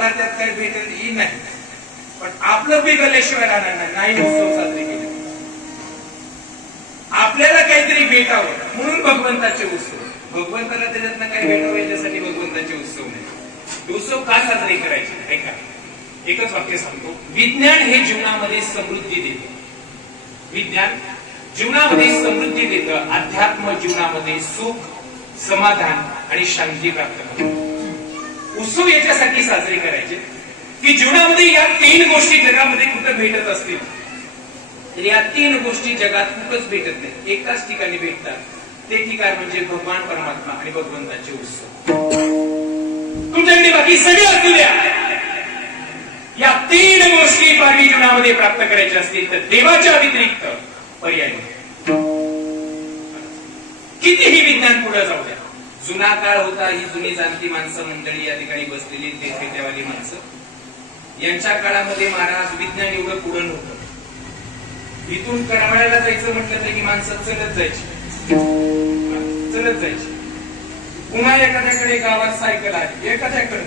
मला त्यात काही भेटत नाही, पण आपलं बिघडल्याशिवाय राहणार नाही उत्सव साजरे केले. आपल्याला काहीतरी भेटावं म्हणून भगवंताचे उत्सव. भगवंताला त्याच्यातनं काही भेटावं याच्यासाठी भगवंताचे उत्सव नाही. उत्सव का साजरे करायचे? ऐका, एकच वाक्य सांगतो. विज्ञान हे जीवनामध्ये समृद्धी देतं. विज्ञान जीवनामध्ये समृद्धी देतं. अध्यात्म जीवनामध्ये सुख, समाधान आणि शांती प्राप्त करतो. उत्सव याच्यासाठी साजरे करायचे की जीवनामध्ये या 3 गोष्टी जगामध्ये कुठं भेटत असतील तर या 3 गोष्टी जगात कुठंच भेटत नाही, एकाच ठिकाणी भेटतात. ते ठिकाण म्हणजे भगवान परमात्मा आणि भगवंताचे उत्सव. तुमच्याकडे बाकी सगळे असू द्या, या 3 गोष्टी मानवी जीवनामध्ये प्राप्त करायच्या असतील तर देवाच्या व्यतिरिक्त पर्याय नाही. कितीही विज्ञान पुढे जाऊ द्या. जुना काळ होता, ही जुनी जाणती माणसं मंडळी या ठिकाणी बसलेली, ते फेट्यावाली माणसं. यांच्या काळामध्ये महाराज विज्ञान एवढं पुढं नव्हतं. इथून करमाळ्याला जायचं म्हटलं तरी माणसं चलत जायची. पुन्हा एखाद्याकडे गावात सायकल आहे, एखाद्याकडे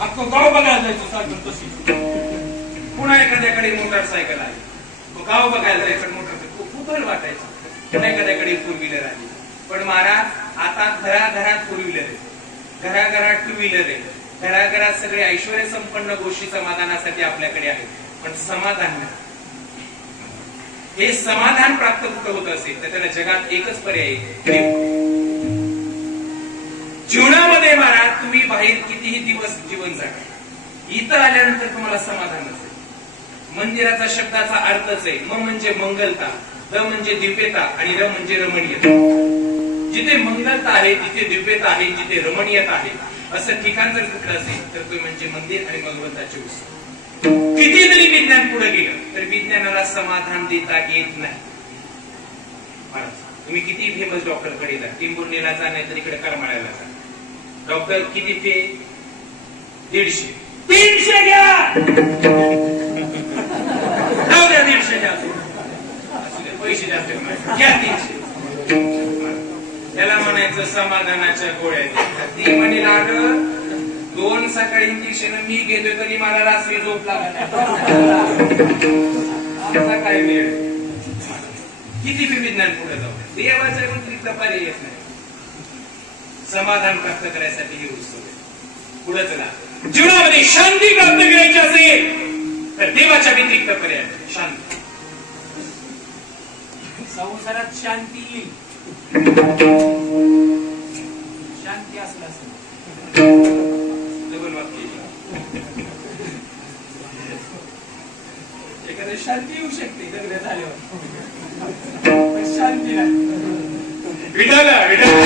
अख्खं गाव बघायला जायचं सायकल तशी. पुन्हा एखाद्याकडे मोटरसायकल आहे, गाव बघायला जायचं मोटरसायकल. खूप बरं वाटायचं. पुन्हा एखाद्याकडे 4 व्हीलर आली. पण महाराज आता घराघरात 4 व्हीलर आहे, घराघरात 2 व्हीलर आहे, घराघरात सगळे ऐश्वर्य संपन्न गोष्टी समाधानासाठी आपल्याकडे आहे. पण समाधान नाही. हे समाधान प्राप्त कुठं होत असेल तर त्याला जगात एकच पर्याय आहे, जीवनामध्ये महाराज तुम्ही बाहेर कितीही दिवस जीवन जगा, इथं आल्यानंतर तुम्हाला समाधान नसेल. मंदिराचा शब्दाचा अर्थच आहे. म म्हणजे मंगलता, द म्हणजे दिव्यता आणि र म्हणजे रमणीयता. जिथे मंगलता आहे तिथे दिव्यता आहे, जिथे रमणीयता आहे असं ठिकाण जर कुठलं असेल तर ते म्हणजे मंदिर आणि भगवंताचे उत्सव. किती जरी विज्ञान पुढे गेलं तर विज्ञानाला समाधान देता येत नाही. तुम्ही किती फेमस डॉक्टर कडे जा, टिंबुर्णीला जा नाही तर इकडे करमाळ्याला जा. डॉक्टर किती फे? 150. 300 घ्या, जाऊ द्या 150 घ्या, पैसे जास्त घ्या 300. त्याला म्हणायचं समाधानाच्या गोळ्या. ती म्हणेल अगं 2 सकाळी इंजेक्शन मी घेतोय तरी मला रात्री झोप लागत काय वेळ. किती विज्ञान पुढे जाऊ, देवाच्या व्यतिरिक्त पर्याय येत नाही. समाधान प्राप्त करायसाठी हे उत्सव आहे. पुढे चला. जीवनामध्ये शांती प्राप्त करायची असेल तर देवाच्या व्यतिरिक्त पर्याय शांती. संसारात शांती येईल, शांती असलं असेल. एखाद्या शांती येऊ शकते लग्न झाल्यावर, पण शांती नाही. विठाला विठाला